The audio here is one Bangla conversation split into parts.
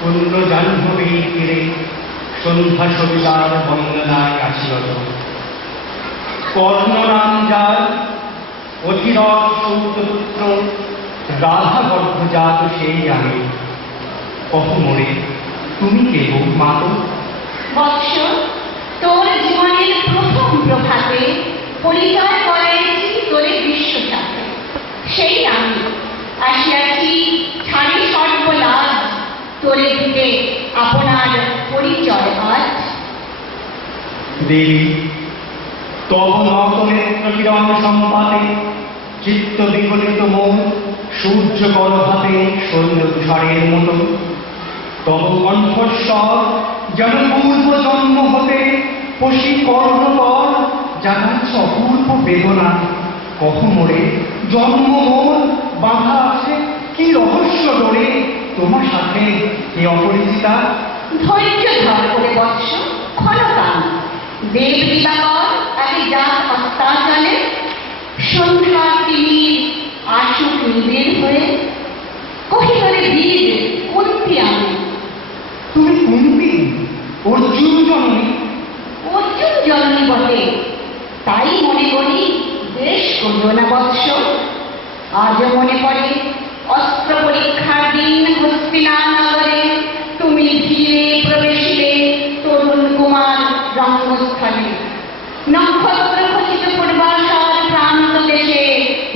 পুণ্য জাহ্নবী তীরে সন্ধ্যা সবিতার বন্দনায় আছিলত। কর্ণ নাম যার, অধিরথ সৌতপুত্র, রাধা গর্ভজাত সেই আমি। কহ মোরে, তুমি কে গো মাত? বৎস, তোর জীবনের প্রথম প্রভাতে পরিচয় করাইছি তোরে বিশ্বসাথে। সেই আমি আসিয়াছি ছাড়ি সর্বলাজ, তোরে দিতে আপনার পরিচয় আজ। দেবী, তব নতনেত্র কিরণ সম্পাতে চিত্ত বিগলিত মন সূর্য গর্ভাতে সৈন্য তুষারের মতো। তব কণ্ঠস্বর যেন পূর্ব জন্ম হতে পশি কর্ণকর জানাচ্ছে অপূর্ব বেদনা। কহ মোরে, জন্ম মোর বাঁধা আছে কি রহস্য ডোরে তোমার সাথে এ অপরিচিতা? ধৈর্য ধর করে বৎস, ক্ষণকাল দেব দিবাকর আগে যা অস্তাচলে সন্ধ্যা তিনি আসুক নিবিড় হয়ে। কহিতরে বীর কুন্তি আমি। তুমি কুন্তি, অর্জুন জননী? অর্জুন জননী বটে, তাই মনে করি বেশ করিও না বৎস। আজও মনে পড়ে অস্ত্র পরীক্ষার দিন হস্তিনার নগরে তুমি ধীরে প্রবেশিলে তরুণ কুমার রঙ্গস্থলে। নক্ষত্র খচিত পূর্বাশার প্রান্ত দেশে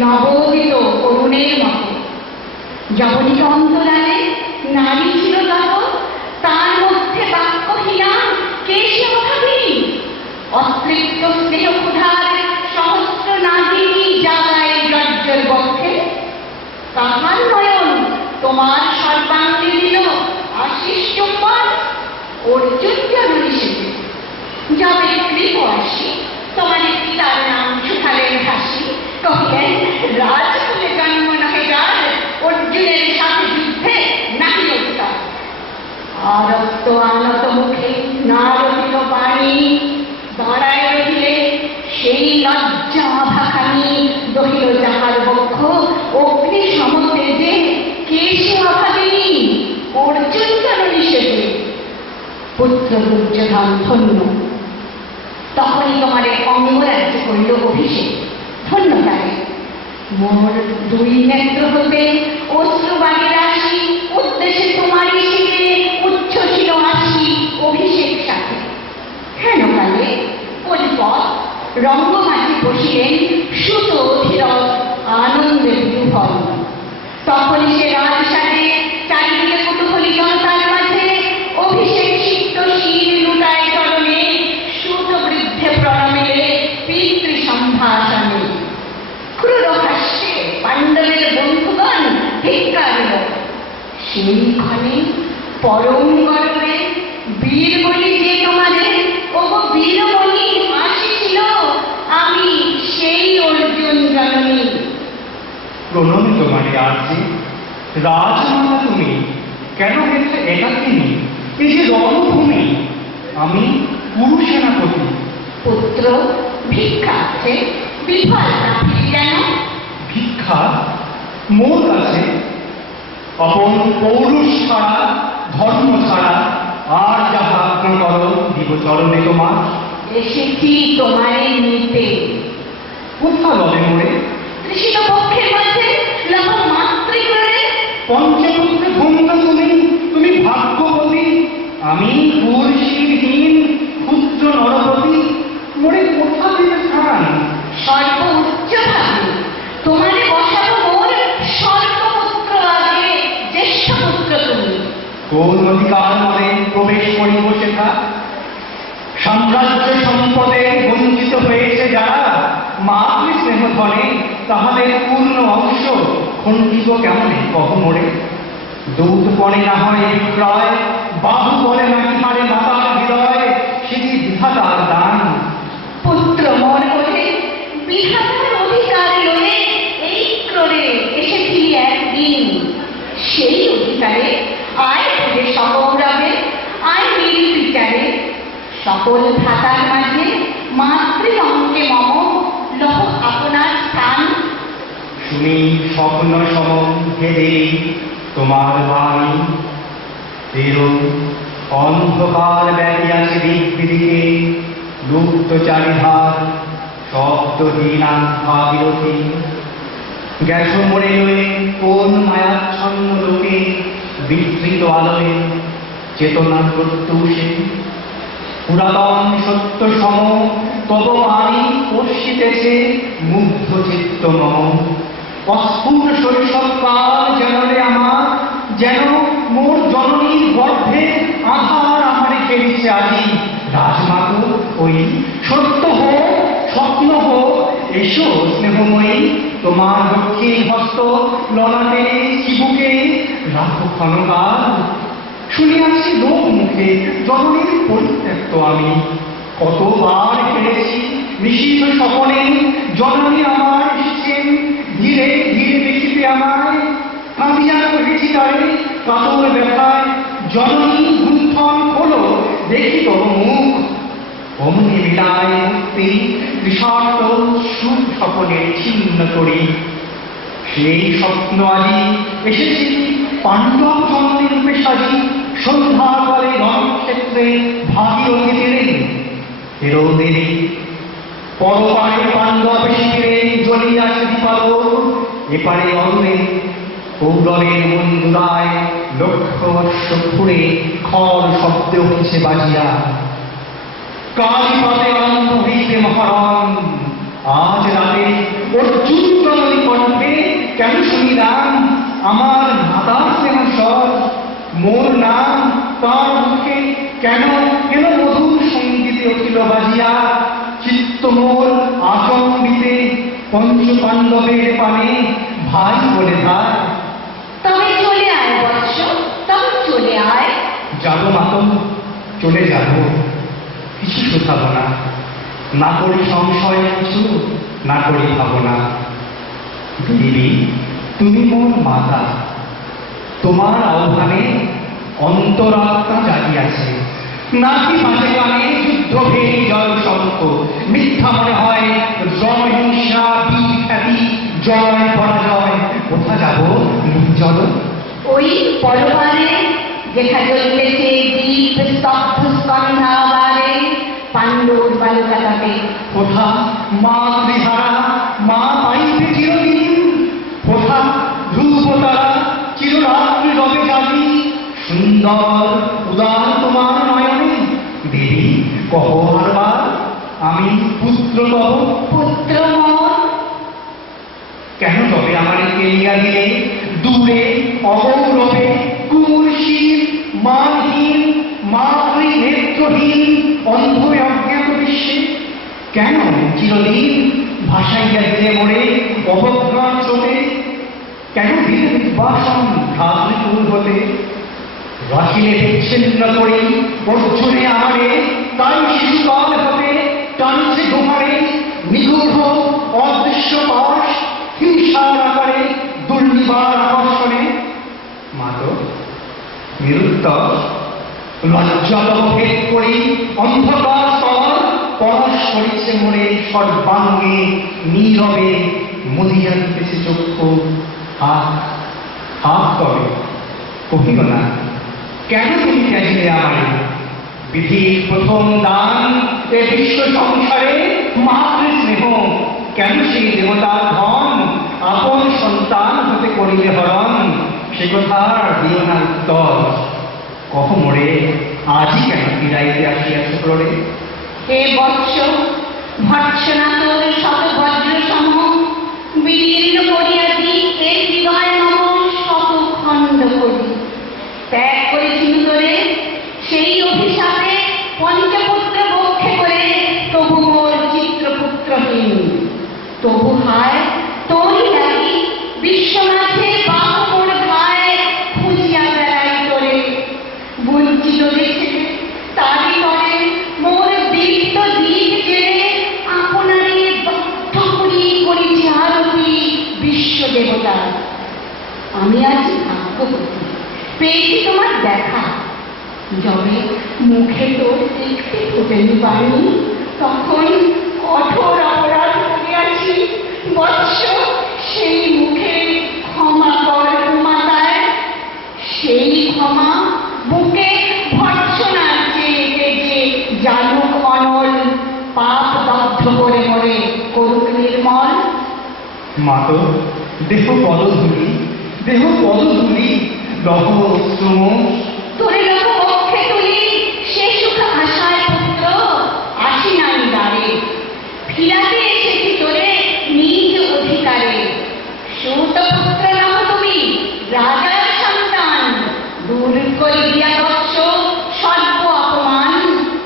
নবোদিত অরুণের মতো। যবনিক অন্তরালে নারী ছিল তখন, তার মধ্যে বাক্যহীনা কে সে অভাবী? অতৃপ্ত স্নেহ ক্ষুধার সহস্র নাগিনী জাগায় জর্জর বক্ষে। তাহার নয়ন তোমার সর্বাঙ্গে দিল আশিস চুম্বন। অর্জুন জননী সেজে যাবে কৃপ আসি, তোমার পিতার নাম সুখালেন হাসি। কহিলেন রাজকুলে জন্ম নহে যার, অর্জুনের সাথে যুদ্ধে নাহি অধিকার। আরক্ত আনত মুখে না রহিল বাণী, দাঁড়ায় রহিলে সেই লজ্জা ভাখানি। দহিল যাহার বক্ষ অগ্নি সমতেজে, কে সে অভাবিনী? অর্জুন জননী সেজে। পুত্র দুর্যোধন ধন্য, তখনই তোমারে অঙ্গরাজ্য করিল অভিষেক। ধন্য তারে, মোর দুই নেত্র হতে অশ্রুবাগের রাশি, উদ্দেশ্যে তোমারই শিরে উচ্ছ্বসিল আসি অভিষেক সাথে। হেন কালে পরিপথ রঙ্গমাঝে বসিলেন সুত অধিরথ আনন্দে বিহ্বল। তখনই সে রাজসাজে চারিদিকে কুতূহলী জনতার মাঝে অভিষেক সিক্ত শির লুটায় চরণে, সুত বৃদ্ধে প্রণমিলে পিতৃ সম্ভাষণে। ক্রূর হাস্যে পাণ্ডবের বন্ধুগণ ধিক্কারিল। সেই ক্ষণে পরম গর্বে বীর বলি যে তোমাদের, ওগো বীরমণি আসিছিল আমি সেই অর্জুন জননী। প্রণমি তোমারে আর্যে, রাজমাতা তুমি, কেন গেছে একাকিনী এই যে রণভূমি? আমি পুরুষ সেনাপতি। পুত্র ভিক্ষা আছে, বিফল না যেন। ভিক্ষা মোর কাছে? অপন পৌরুষ ছাড়া, ধর্ম ছাড়া আর যাহা আজ্ঞা করো দিব চরণে তোমার। এসেছি তোমারে নিতে। কোথা লবে মোরে? তৃষিত পক্ষের মধ্যে লহ মাতৃগৃহে। পঞ্চপুত্রে ধন্য তুমি, তুমি ভাগ্যবতী। আমি পুরুষহীন ক্ষুদ্র নরপতি, মোরে কোথা দিতে স্থান? সর্ব উচ্চ ভাবে তোমারে বসাবো মোর স্বর্গপুত্র আগে, জ্যেষ্ঠ পুত্র তুমি। কোন অধিকার মনে প্রবেশ করিব সেথা? সাম্রাজ্য সম্পদে বঞ্চিত হয়েছে যারা, মাতৃ স্নেহ ধনে তাহাদের পূর্ণ অংশ খণ্ডিত কেমনে কহ মোরে? দূত পণে না হয় বিক্রয়, বাহু বলে নাকি পারে মাতার হৃদয়, সেটি বিধাতার দান। পুত্র মন করে বিধাতার অধিকার লয়ে এই ক্রোড়ে এসেছি একদিন। সেই অধিকারে আয় ফিরে সগৌরবে, আয় নির্বিচারে। সকল ভ্রাতার মাঝে মাতৃ অঙ্কে মম, লহ আপনার স্থান। শুনি স্বপ্ন সম ভেদে তোমার বাণী। এরূপ অন্ধকার ব্যাপী আছে দিক বিদিকে, লুপ্ত চারিধার শব্দহীন ভাগীরথী। গ্যাস মরে রয়ে কোন মায়াচ্ছন্ন লোকে বিস্তৃত আলোয় চেতনা প্রত্যুষে। পুরাতন সত্য সম তব আনি পশ্চিতেছে মুগ্ধ চিত্ত মম। অস্ফুট শৈশবকাল যেন রে আমার, যেন মোর জননীর গর্ভে আধার আমারে খেলিছে আজি। রাজমাগো ওই সত্য হোক স্বপ্ন হোক, এসো স্নেহময়ী, তোমার দক্ষিণ হস্ত ললাটে চিবুকে রাখো ক্ষণকাল। শুনিয়াছি লোক মুখে জননীর পরিত্যক্ত আমি, কতবার খেলেছি নিশীথ স্বপনে জননী আমার এসেছেন ধীরে ধীরে দেখিতে আমায়। কাঁদিয়া কহেছি তারে কাতর ব্যথায়, জননী গুণ্ঠন হলো দেখি তোর মুখ। অমনি বিলায় মুক্তি বিষাক্ত সুখ স্বপনে ছিন্ন করি। সেই স্বপ্ন আজি এসেছি পাণ্ডব চন্দ্রের রূপে সাজি, সন্ধ্যাকালে রণক্ষেত্রে ভাগীরথী তীরে। এরোদের পরপারে পাণ্ডব শিবিরে জ্বলিয়াছে দীপালোক, এপারে অরুণে কৌরবের বন্ধুরায় লক্ষ বর্ষ ঘুরে খর শব্দে উঠেছে বাজিয়া। কালীপথে অনন্ত হইতে মহারণ, আজ রাতে অর্জুন প্রণালী কণ্ঠে কেন শুনিলাম আমার মাতার স্নেহ স্বর। মোর নাম তার মুখে কেন কেন মধুর সঙ্গীতে উঠিল বাজিয়া। চিত্ত মোর আচম্বিতে পঞ্চ পাণ্ডবের পানে ভাই বলে ভাই। তবে চলে আয় বৎস, তবে চলে আয়। যাব মাতম, চলে যাব, কিছু শুধাবো না, না করি সংশয় কিছু, না করি ভাবনা। দেবী তুমি মোর মাতা, তোমার আহ্বানে অন্তরাত্মা জাগিয়াছে। নাকি মাঝে কানে যুদ্ধ ভেঙে জল শঙ্খ, মিথ্যা মনে হয় জয় হিংসা বিখ্যাতি জয় পরাজয়। কোথা যাব নির্জল? ওই পরপারে যেখা চলতেছে দীপ স্তব্ধ স্কন্ধাবারে পাণ্ডব বালুকাতে। কোথা মা ত্রিহারা মা পাইতে চিরদিন, কোথা ধ্রুবতারা চিররাত্রি রবে জাগি। সুন্দর উদার তোমার নয়নে, দেবী কহ হারবার আমি পুত্র তব। পুত্র মোর কেন তবে আমার কেলিয়া দিয়ে দূরে অগৌরবে কুমুরশীল মানহীন মাতৃ নেত্রহীন অন্ধ অজ্ঞাত বিশ্বে? কেন চিরদিন ভাসাইয়া দিলে মোড়ে অবজ্ঞার চলে? কেন দিলে নির্বাসন ঘাতপুর হতে? রাখিলে বিচ্ছিন্ন করে অর্জুনে আমারে, তাই শিশুকাল হতে টানছে ঘুমারে নিগূঢ় অদৃশ্য পাশ হিংসার আকারে দুর্নিবার আকর্ষণে। মাতো নিরুত্তর লজ্জাতম ভেদ করি অন্ধকার স্তর পরশ করিছে মনে সর্বাঙ্গে নীরবে মুদিয়া দিতেছে চক্ষু। হাত হাত তবে কহিল না কেন তুমি ত্যাজিলে আমারে? বিধির প্রথম দান এ বিশ্ব সংসারে মাতৃ স্নেহ, কেন সেই দেবতার ধন আপন সন্তান হতে করিলে হরণ? সে কথার দিও না উত্তর, কহ মোরে আজই কেন ফিরাইতে আসিয়াছ ক্রোড়ে? হে বৎস, ভর্ৎসনা তোর শত বজ্র সম, বিদীর্ণ করিয়া দিই এ হৃদয় মম শত খণ্ড করি। ত্যাগ করেছিল তোরে সেই অভিশাপে পঞ্চপুত্র বক্ষে করে, তবু মোর চিত্রপুত্রহীন। তবু হায় তোরই লাগি বিশ্বনাথে বাহু মোর ভাই খুঁজিয়া বেড়াই তোরে। বঞ্চিত দেখে তারি করে মোর দীপ্ত দীপ জেলে আপনারে দগ্ধ করেছি আরতি বিশ্ব দেবতা। আমি আজ ভাগ্যবতী, পেয়েছি তোমার দেখা। যবে মুখে তোর একটি ফোটেনি পাইনি, তখন কঠোর অপরাধ করিয়াছি বৎস। সেই মুখে ক্ষমা কর মাতায়, সেই ক্ষমা মাতো দেহ পদধূলি, দেহ পদধূলি, লহ শ্রম। তোরে লোক পক্ষে তুলি সে সুখ আশায় পুত্র আসি নাই দ্বারে, ফিরাতে এসেছি তোরে নিজ অধিকারে। সুত পুত্র নাম তুমি, রাজার সন্তান, দূর করে দিয়া বৎস সর্ব অপমান।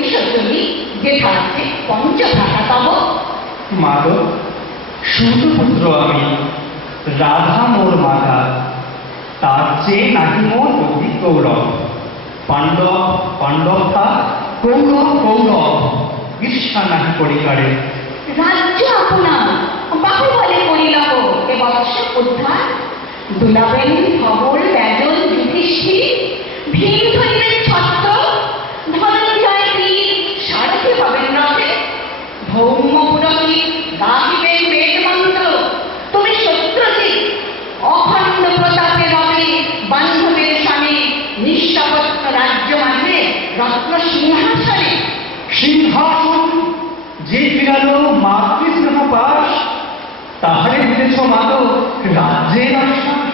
এসো তুমি যে থাকছে পঞ্চভাষা তব। মাতো সুতপুত্র আমি, রাধা মোর মাতা, তার চেয়ে নাকি মোর অধিক গৌরব। পাণ্ডব পাণ্ডব থাক, কৌরব কৌরব, ঈর্ষা নাহি পরিকারে। রাজ্য আপনার বাহুবলে করিলাম এ বৎস উদ্ধার। দুলাবেন খবর ব্যাজন যুধিষ্ঠির, ভীম ধরিবেন ছত্র, ধনঞ্জয় বীর সারথি হবেন রথে। ভৌম পুরোহিত গাহিবেন বেদ মন্ত্র, তুমি সত্যজিৎ অখণ্ড প্রতাপে রবে বান্ধবের সামনে, নিঃশপথ রাজ্য মাঝে রত্ন সিংহাসনে। সিংহাসন যে ফিরালো মাতৃস্নেহ পাশ, তাহারে বুঝেছ মাতো রাজ্যের আশ্বাস।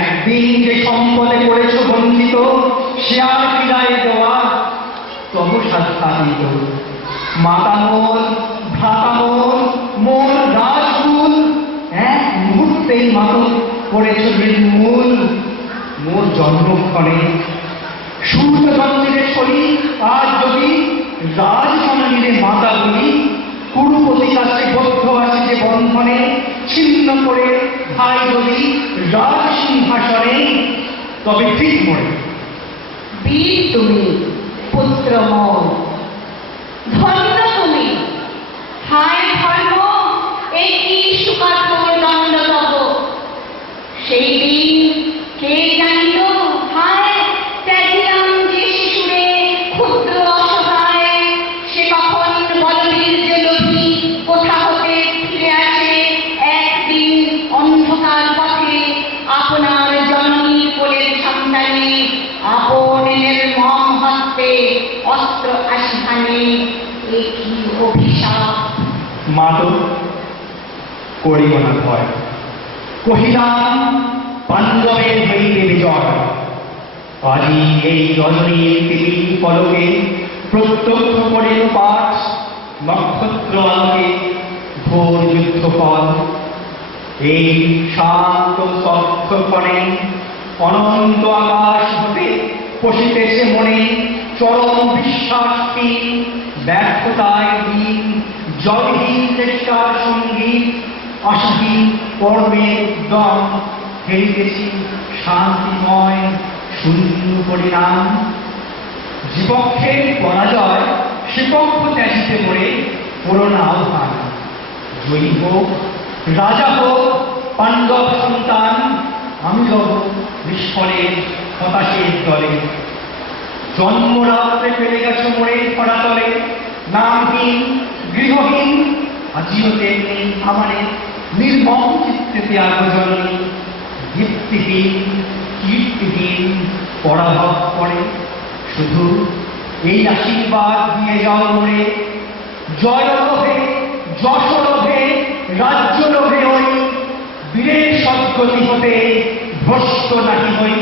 একদিন যে সম্পদে করেছ বঞ্চিত, সে আর ফিরায় দেওয়া তব সাধ্যাতীত। মাতা মোর, ভ্রাতা মোর, মোর রাজকুল, এক মুহূর্তেই মাতো করেছ নির্মূল। মোর জন্মক্ষণে সূর্য জন্মের শরীর আজ যদি রাজজননীরে মাতা বলি, কুরুপতি কাছে বদ্ধ আছে যে বন্ধনে, ছিন্ন করে ভাই যদি রাজ সিংহাসনে, তবে ঠিক মরে। বীর তুমি পুত্র মোর, ধন্য তুমি, হায় ধর্ম এই কি সুকাতর দণ্ড তব। সেই দিন কে জানিত হায় ত্যাজিলাম যে শিশুরে ক্ষুদ্র অসহায়। সে কখন বলবীর যে লোভী কোথা হতে ফিরে আসে, একদিন অন্ধকার পথে আপনার জননীর কোলের সন্তানে, আপন নির্মম হস্তে অস্ত্র আসিহানে। এ কি অভিশাপ। মাতো করিব না ভয়, কহিলাম পাণ্ডবের হইতে বিজয়। আজি এই রজনীর তিমি পলকে প্রত্যক্ষ করিল পাঠ, নক্ষত্র আলোকে ঘোর যুদ্ধ ফল। এই শান্ত সক্ষণে অনন্ত আকাশ হতে পশিতেছে মনে চরম বিশ্বাসটি। ব্যর্থতায় দিন জলহীন চেষ্টার সঙ্গীত, আশাহীন কর্মের উদ্যম, হেরিতেছি শান্তিময় শূন্য পরিণাম। জীবক্ষের পরাজয় শিপক্ষ ত্যাজিতে মরে পুরোনো আহ্বান। জয়ী হোক, রাজা হোক, পাণ্ডব সন্তান, আমি হব নিষ্ফলের হতাশের দলে। জন্মরাত্রে ফেলে গেছে মোড়ে ধরাতলে, নামহীন গৃহহীন, আজিও তেমনি আমারে নির্মম চিত্তে ত্যাগ জননী। দীপ্তিহীন কীর্তিহীন পরাভব করে, শুধু এই আশীর্বাদ দিয়ে যাও মোরে, জয় লোভে, যশ লোভে, রাজ্য লোভে ওই বীরের সদ্গতি হতে ভ্রষ্ট নাহি হই।